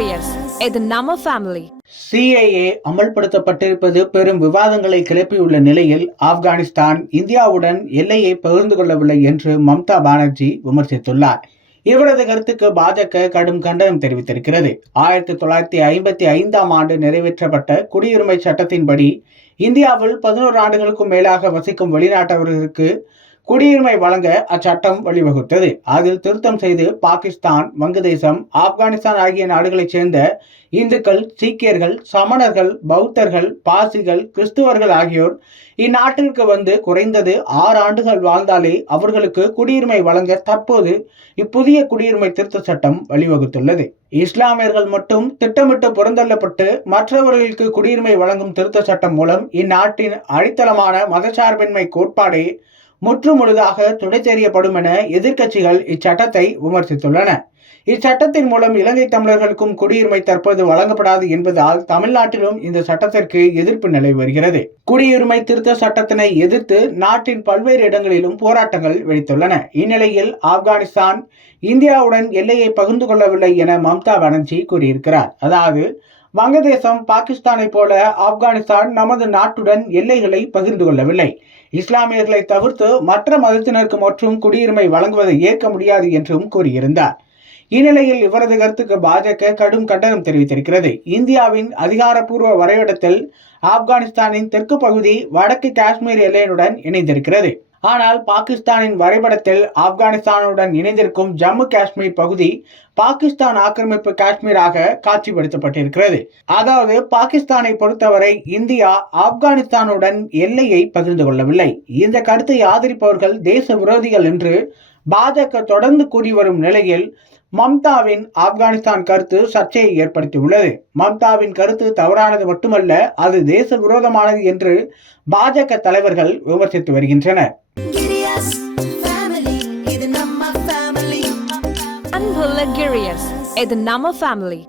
Gurius, இது நம்ம family. CAA அமல்படுத்தப்பட்டிருப்பது பெரும் விவாதங்களை கிளப்பியுள்ள நிலையில் ஆப்கானிஸ்தான் இந்தியாவுடன் எல்லையை பகிர்ந்து கொள்ளவில்லை என்று மம்தா பானர்ஜி விமர்சித்துள்ளார். இவரது கருத்துக்கு பாஜக கடும் கண்டனம் தெரிவித்திருக்கிறது. 1955ஆம் ஆண்டு நிறைவேற்றப்பட்ட குடியுரிமை சட்டத்தின்படி இந்தியாவில் 11 ஆண்டுகளுக்கும் மேலாக வசிக்கும் வெளிநாட்டவர்களுக்கு குடியுரிமை வழங்க அச்சட்டம் வழிவகுத்தது. அதில் திருத்தம் செய்து பாகிஸ்தான், வங்கதேசம், ஆப்கானிஸ்தான் ஆகிய நாடுகளைச் சேர்ந்த இந்துக்கள், சீக்கியர்கள், சமணர்கள், பௌத்தர்கள், பாசிகள், கிறிஸ்துவர்கள் ஆகியோர் இந்நாட்டிற்கு வந்து குறைந்தது 6 ஆண்டுகள் வாழ்ந்தாலே அவர்களுக்கு குடியுரிமை வழங்க தற்போது இப்புதிய குடியுரிமை திருத்த சட்டம் வழிவகுத்துள்ளது. இஸ்லாமியர்கள் மட்டும் திட்டமிட்டு புறந்தள்ளப்பட்டு மற்றவர்களுக்கு குடியுரிமை வழங்கும் திருத்த சட்டம் மூலம் இந்நாட்டின் அடித்தளமான மதச்சார்பின்மை கோட்பாடே முற்றுமுழுதாக துடைத்தெறியப்படும் என எதிர்க்கட்சிகள் இச்சட்டத்தை விமர்சித்துள்ளன. இச்சட்டத்தின் மூலம் இலங்கை தமிழர்களுக்கும் குடியுரிமை தற்போது வழங்கப்படாது என்பதால் தமிழ்நாட்டிலும் இந்த சட்டத்திற்கு எதிர்ப்பு நிலை வருகிறது. குடியுரிமை திருத்த சட்டத்தினை எதிர்த்து நாட்டின் பல்வேறு இடங்களிலும் போராட்டங்கள் வெடித்துள்ளன. இந்நிலையில் ஆப்கானிஸ்தான் இந்தியாவுடன் எல்லையை பகிர்ந்து கொள்ளவில்லை என மம்தா பானர்ஜி கூறியிருக்கிறார். அதாவது வங்கதேசம், பாகிஸ்தானை போல ஆப்கானிஸ்தான் நமது நாட்டுடன் எல்லைகளை பகிர்ந்து கொள்ளவில்லை. இஸ்லாமியர்களை தவிர்த்து மற்ற மதத்தினருக்கு மற்றும் குடியுரிமை வழங்குவதை ஏற்க முடியாது என்றும் கூறியிருந்தார். இந்நிலையில் இவரது கருத்துக்கு பாஜக கடும் கண்டனம் தெரிவித்திருக்கிறது. இந்தியாவின் அதிகாரப்பூர்வ வரைபடத்தில் ஆப்கானிஸ்தானின் தெற்கு பகுதி வடக்கு காஷ்மீர் எல்லையுடன் இணைந்திருக்கிறது. ஆனால் பாகிஸ்தானின் வரைபடத்தில் ஆப்கானிஸ்தானுடன் இணைந்திருக்கும் ஜம்மு காஷ்மீர் பகுதி பாகிஸ்தான் ஆக்கிரமிப்பு காஷ்மீராக காட்சிப்படுத்தப்பட்டிருக்கிறது. அதாவது பாகிஸ்தானை பொறுத்தவரை இந்தியா ஆப்கானிஸ்தானுடன் எல்லையை பகிர்ந்து கொள்ளவில்லை. இந்த கருத்தை ஆதரிப்பவர்கள் தேச விரோதிகள் என்று பாஜக தொடர்ந்து கூறி வரும் நிலையில் மம்தாவின் ஆப்கானிஸ்தான் கருத்து சர்ச்சையை ஏற்படுத்தியுள்ளது. மம்தாவின் கருத்து தவறானது மட்டுமல்ல, அது தேச விரோதமானது என்று பாஜக தலைவர்கள் விமர்சித்து வருகின்றனர். அன்புள்ள Gurius, இது நம்ம ஃபேமிலி.